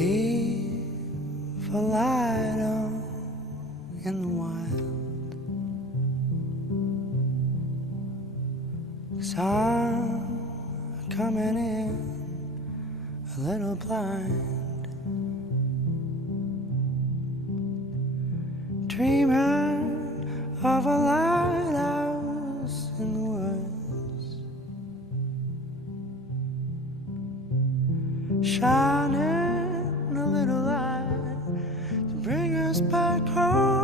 leave a light on in the wild, 'cause I'm coming in a little blind, dreaming of a lighthouse in the woods, shining a little light to bring us back home.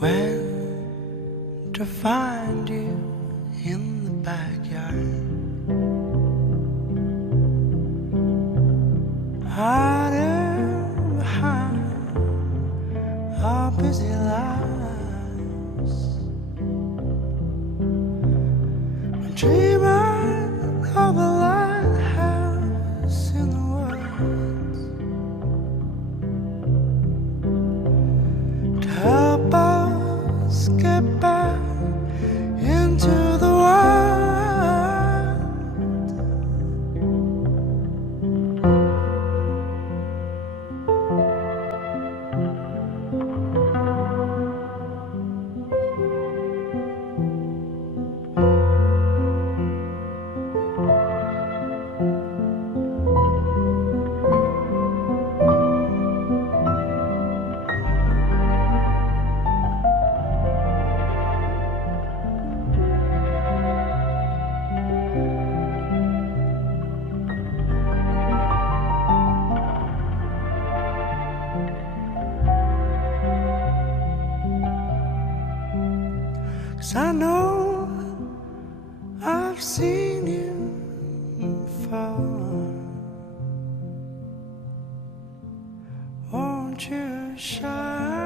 When to find you in the backyard, hiding behind our busy lives, we're dreaming of a lighthouse in the woods to help us get back into the world. Cause I know I've seen you before. Won't you shine